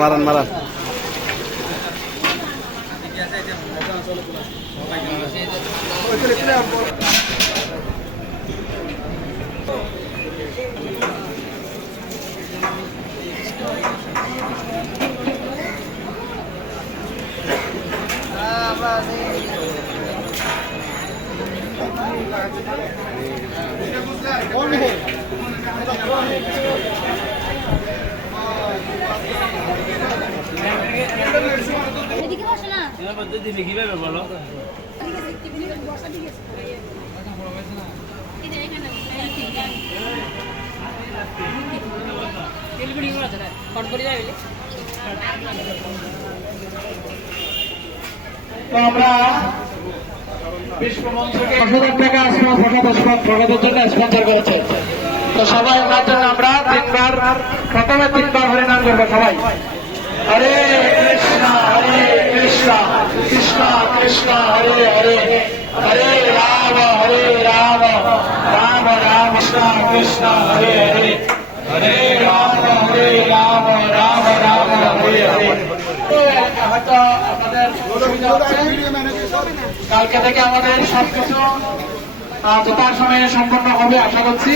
মারান মারান। কিভাবে বলো তো আমরা বিশ্বমঞ্চকে 10,000 টাকা ফটোদের জন্য স্পন্সর করেছে। তো সবাই ওনার জন্য আমরা প্রথমে তিনবার হরে নাম করবো সবাই। হরে কৃষ্ণ কৃষ্ণ কৃষ্ণ হরে হরে, হরে রাম রাম রাম কৃষ্ণ কৃষ্ণ হরে হরে, হরে রাম রাম রাম হরে হরে। হয়তো আমাদের কালকে থেকে আমাদের সবকিছু যথাসময়ে সম্পন্ন হবে আশা করছি।